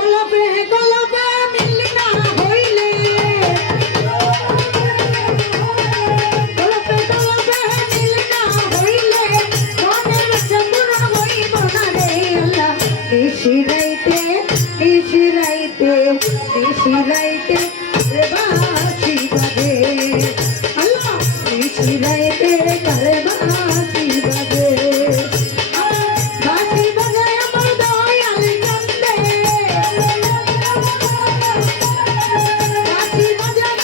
কলবে কলবে মিললি না হইলে কলবে কলবে মিললি না হইলে মনের চন্দন হইব না রে আল্লাহ নিশিরাইতে নিশিরাইতে নিশিরাইতে রে বাসি বাজে আল্লাহ নিশিরাইতে কারে বাসি বাজে বাসি বাজায় আমার দয়াল কান্দে বাসি বাজায়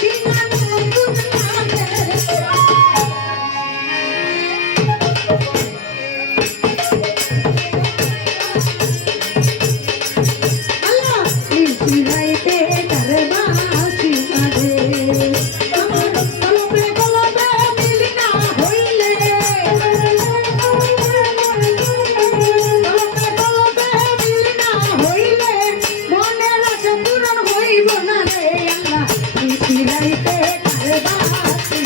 দিনান মুকুট কান্দে আল্লাহ নিশিরাইতে কারে বাসি বাজে আমার কলবে কলবে মিলি না হইলে কলবে কলবে মিলি না হইলে মনের আশা পূরণ হইব না রে আল্লাহ নিশিরাইতে কারে বাসি